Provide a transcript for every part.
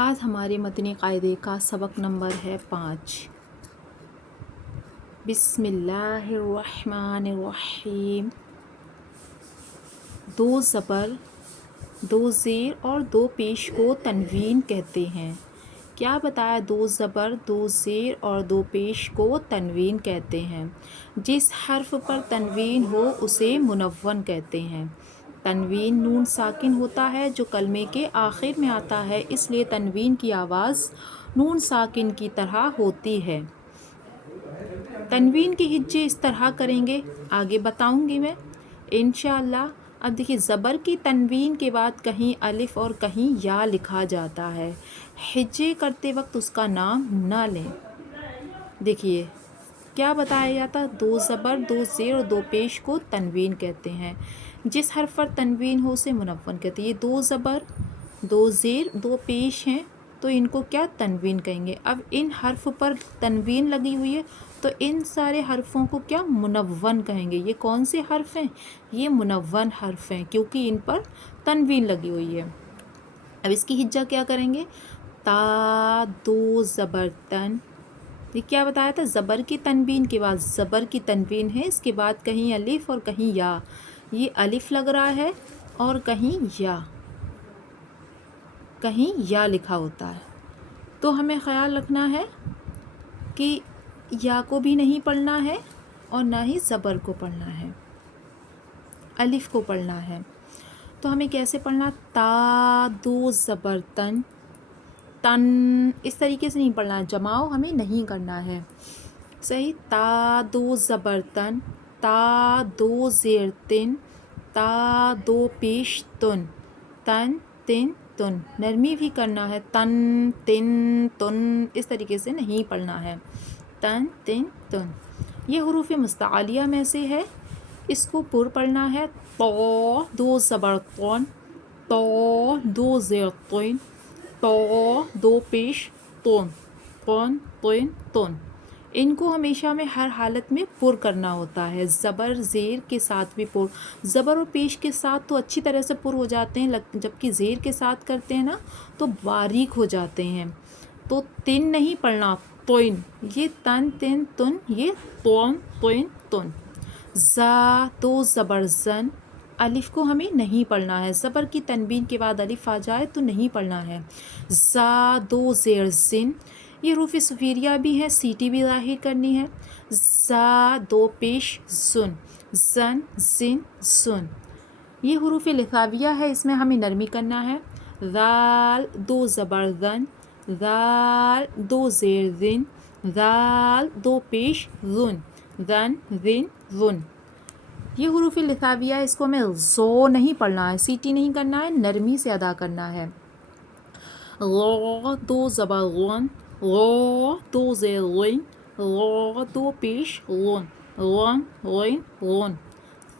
آج ہمارے متنی قاعدے کا سبق نمبر ہے 5۔ بسم اللہ الرحمن الرحیم۔ دو زبر، دو زیر اور دو پیش کو تنوین کہتے ہیں۔ کیا بتایا؟ دو زبر، دو زیر اور دو پیش کو تنوین کہتے ہیں۔ جس حرف پر تنوین ہو اسے منون کہتے ہیں۔ تنوین نون ساکن ہوتا ہے جو کلمے کے آخر میں آتا ہے، اس لیے تنوین کی آواز نون ساکن کی طرح ہوتی ہے۔ تنوین کے ہجے اس طرح کریں گے، آگے بتاؤں گی میں انشاءاللہ۔ اب دیکھیے، زبر کی تنوین کے بعد کہیں الف اور کہیں یا لکھا جاتا ہے، ہجے کرتے وقت اس کا نام نہ لیں۔ دیکھیے کیا بتایا جاتا، دو زبر، دو زیر اور دو پیش کو تنوین کہتے ہیں۔ جس حرف پر تنوین ہو اسے منون کہتے ہیں۔ یہ دو زبر، دو زیر، دو پیش ہیں تو ان کو کیا تنوین کہیں گے۔ اب ان حرف پر تنوین لگی ہوئی ہے تو ان سارے حرفوں کو کیا منون کہیں گے۔ یہ کون سے حرف ہیں؟ یہ منون حرف ہیں کیونکہ ان پر تنوین لگی ہوئی ہے۔ اب اس کی ہجہ کیا کریں گے؟ تا، دو زبر تن۔ یہ کیا بتایا تھا؟ زبر کی تنوین کے بعد، زبر کی تنوین ہے، اس کے بعد کہیں الف اور کہیں یا۔ یہ الف لگ رہا ہے اور کہیں یا لکھا ہوتا ہے، تو ہمیں خیال رکھنا ہے کہ یا کو بھی نہیں پڑھنا ہے اور نہ ہی زبر کو پڑھنا ہے، الف کو پڑھنا ہے۔ تو ہمیں کیسے پڑھنا؟ تا، دو زبر تن، تن اس طریقے سے نہیں پڑھنا، جماؤ ہمیں نہیں کرنا ہے، صحیح۔ تا، دو زبر تن، تا، دو زیر تن، تا، دو پیش تن، تن، تن، تن۔ نرمی بھی کرنا ہے، تن، تن، تن اس طریقے سے نہیں پڑھنا ہے، تن، تن، تن۔ یہ حروف مستعلیہ میں سے ہے، اس کو پر پڑھنا ہے۔ تو، دو زبر تون، تو، دو زیر تن، تو، دو پیش تون، تون، تن، تن۔ ان کو ہمیشہ میں ہر حالت میں پر کرنا ہوتا ہے، زبر زیر کے ساتھ بھی پر۔ زبر اور پیش کے ساتھ تو اچھی طرح سے پر ہو جاتے ہیں، جبکہ زیر کے ساتھ کرتے ہیں نا تو باریک ہو جاتے ہیں۔ تو تن نہیں پڑھنا، توئن، یہ تن، تن، تن، یہ تون، توئن، تن۔ زا، دو زبر زن، الف کو ہمیں نہیں پڑھنا ہے، زبر کی تنوین کے بعد الف آ جائے تو نہیں پڑھنا ہے۔ زا، دو زیر زن، یہ حروف صفیریہ بھی ہیں، سیٹی بھی ظاہر کرنی ہے۔ زا، دو پیش زن، زن، زن، زن۔ یہ حروف لثویہ ہے، اس میں ہمیں نرمی کرنا ہے۔ ذال، دو زبر ذن، ذال، دو زیر ذن، ذال، دو پیش ذن، ذن، ذن، ذن۔ یہ حروف لثویہ ہے، اس کو ہمیں زو نہیں پڑھنا ہے، سیٹی نہیں کرنا ہے، نرمی سے ادا کرنا ہے۔ غو، دو زبر غن، غو، دو زیر غن، غو، دو پیش غن، غن، غن، غن۔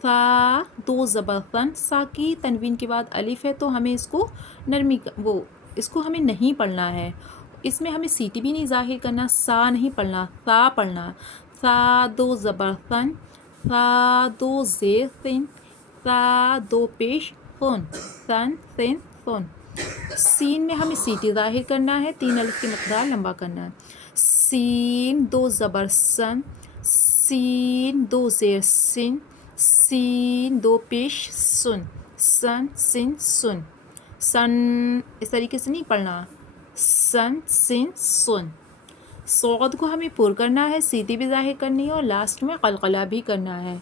ثا، دو زبر ثن، سا کی تنوین کے بعد الف ہے تو ہمیں اس کو اس کو ہمیں نہیں پڑھنا ہے، اس میں ہمیں سیٹی بھی نہیں ظاہر کرنا، سا نہیں پڑھنا، ثا پڑھنا۔ ثا، دو زبر ثن، ثا، دو زیر ثن، ثا، دو پیش ثن، ثن، ثن، ثن۔ سین میں ہمیں سیٹی ظاہر کرنا ہے، تین الف کی مقدار لمبا کرنا ہے۔ سین، دو زبر سن، سین، دو زیر سن، سین، دو پیش سن، سن، سن، سن۔ سن اس طریقے سے نہیں پڑھنا، سن، سن، سن۔ صاد کو ہمیں پر کرنا ہے، سیٹی بھی ظاہر کرنی ہے اور لاسٹ میں قلقلہ بھی کرنا ہے۔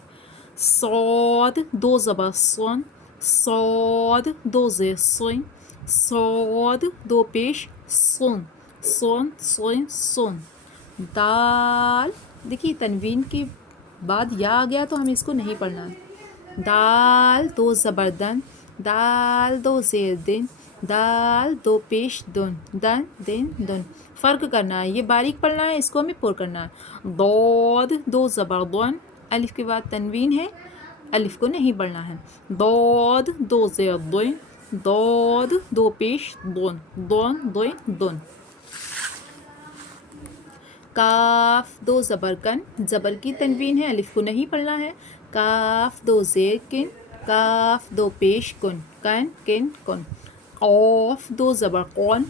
صاد، دو زبر سن، صاد، دو زیر سن، صاد، دو پیش سن، سن، سن، سن۔ دال، دیکھیے تنوین کے بعد یا آ گیا تو ہمیں اس کو نہیں پڑھنا ہے۔ دال، دو زبر دن، دال، دو زیر دن، دال، دو پیش دن، دن، دن، دن۔ فرق کرنا ہے، یہ باریک پڑھنا ہے، اس کو ہمیں پر کرنا ہے۔ ضاد، دو زبر ضن، الف کے بعد تنوین ہے، الف کو نہیں پڑھنا ہے۔ ضاد، دو زیر ضن، ضاد، دو پیش ضن، ضن، ضن، ضن۔ کاف، دو زبر کن، زبر کی تنوین ہے، الف کو نہیں پڑھنا ہے۔ کاف، دو زیر کن، کاف، دو پیش کن، کن، کن، کن۔ قوف، دو زبر قون،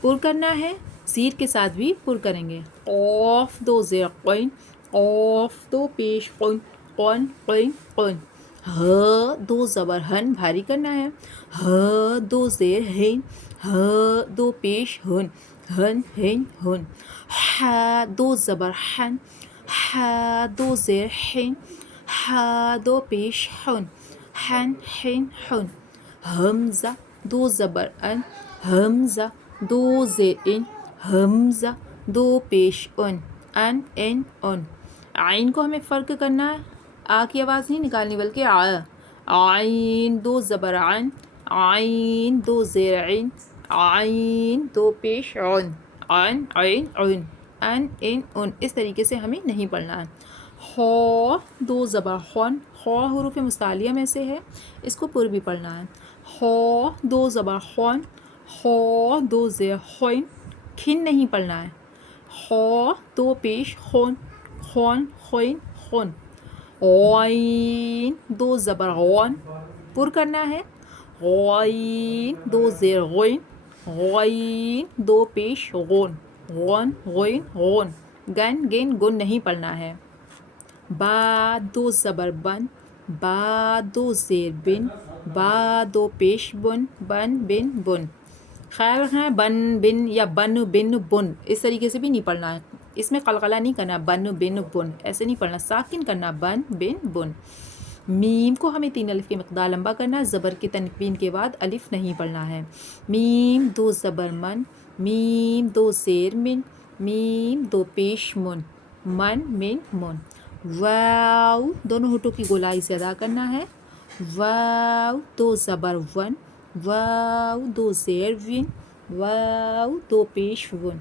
پر کرنا ہے زیر کے ساتھ بھی پر کریں گے. قاف دو زیر قین، قاف دو پیش قن، قن قین قن. ہ دو زبر ہن بھاری کرنا ہے. ہ دو زیر ہین، ہ دو پیش ہن، ہن ہین ہن. ح دو زبر حن، ح دو زیر حین، ح دو پیش حن، حن حین حن. حمزہ دو زبر ان، حمزہ دو زیر ان، حمزہ دو پیش ان، ان ان ان. عین کو ہمیں فرق کرنا ہے، آ کی آواز نہیں نکالنی بلکہ آ. عین دو زبر عن، عین دو زیر عین، عین دو پیش عن، عن عین عن، ان ان ان. اس طریقے سے ہمیں نہیں پڑھنا ہے. خا دو زبر خون، خا حروف مستعلیہ میں سے ہے، اس کو پر بھی پڑھنا ہے. خا دو زبر خون، خا دو زیر خوین، کھن نہیں پڑھنا ہے. خا دو پیش خون، خون خوین خون. غین دو زبر غون، پر کرنا ہے. غین دو زیر غین، غین دو پیش غون، غون غین غون. گن گن گن نہیں پڑھنا ہے. با دو زبر بن، با دو زیر بن، با دو پیش بن، بن بن بن. خیال رکھنا ہے بن بن یا بن بن بن اس طریقے سے بھی نہیں پڑھنا ہے. اس میں قلقلہ نہیں کرنا، بن بن بن ایسے نہیں پڑھنا، ساکن کرنا، بن بن بن. میم کو ہمیں 3 الف کی مقدار لمبا کرنا ہے، زبر کی تنوین کے بعد الف نہیں پڑھنا ہے. میم دو زبر من، میم دو زیر من، میم دو پیش من، من من من. واو دونوں ہونٹوں کی گولائی سے ادا کرنا ہے. واو دو زبر ون، واو دو زیر ون، واو دو پیش ون،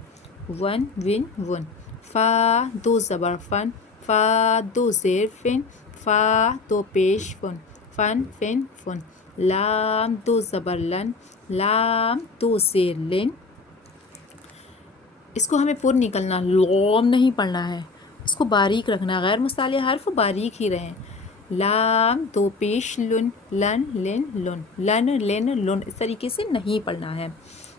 ون ون ون. فا دو زبر فن، فا دو زیر فن، فا دو پیش فن، فن فن فن. لام دو زبر لن، لام دو زیر لن. اس کو ہمیں پر نکلنا، لام نہیں پڑھنا ہے، اس کو باریک رکھنا، غیر مستعلیہ حرف باریک ہی رہیں. لام دو پیش لن، لن لن لن، لن لن لن اس طریقے سے نہیں پڑھنا ہے.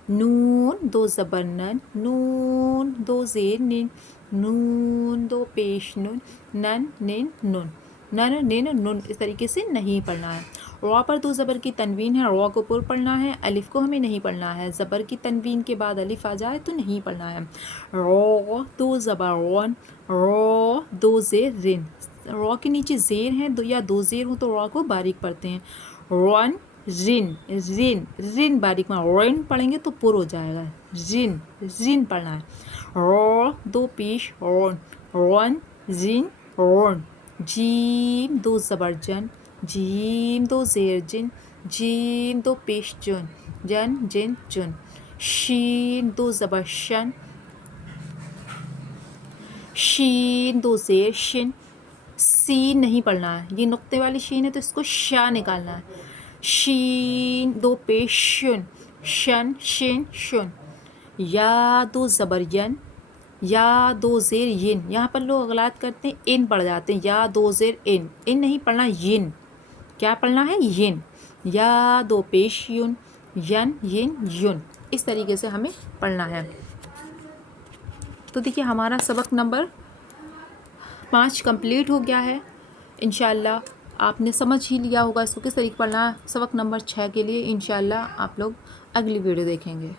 نون دو زبر نن، نون دو زیر نن، نون دو پیش نن، نن نن نن، نن نن نن اس طریقے سے نہیں پڑھنا ہے. را پر دو زبر کی تنوین ہے، را کو پر پڑھنا ہے، الف کو ہمیں نہیں پڑھنا ہے. زبر کی تنوین کے بعد الف آ جائے تو نہیں پڑھنا ہے. را دو زبر رون، را دو زیر رن. را کے نیچے زیر ہیں یا دو زیر ہوں تو را کو باریک پڑھتے ہیں. رن رن رن رن باریک میں رن پڑھیں گے تو پر ہو جائے گا. رن رن پڑھنا ہے. را دو پیش رن، رن رن رن. جیم دو زبر جن، جیم دو زیر جن، جیم دو پیش جن، جن جن جن. شین دو زبر شن، شین دو زیر شن. سین نہیں پڑھنا ہے، یہ نقطے والی شین ہے تو اس کو شا نکالنا ہے. شین دو پیش شن، شن شن شن. یا دو زبر ین، یا دو زیر ین. یہاں پر لوگ اغلاط کرتے ہیں، ان پڑھ جاتے ہیں. یا دو زیر ان، ان نہیں پڑھنا، ین. کیا پڑھنا ہے؟ ین. یا دو پیش یون، ین ین یون. اس طریقے سے ہمیں پڑھنا ہے. تو دیکھیے ہمارا سبق نمبر 5 کمپلیٹ ہو گیا ہے. انشاءاللہ آپ نے سمجھ ہی لیا ہوگا اس کو کس طریقے پڑھنا ہے. سبق نمبر 6 کے لیے انشاءاللہ آپ لوگ اگلی ویڈیو دیکھیں گے.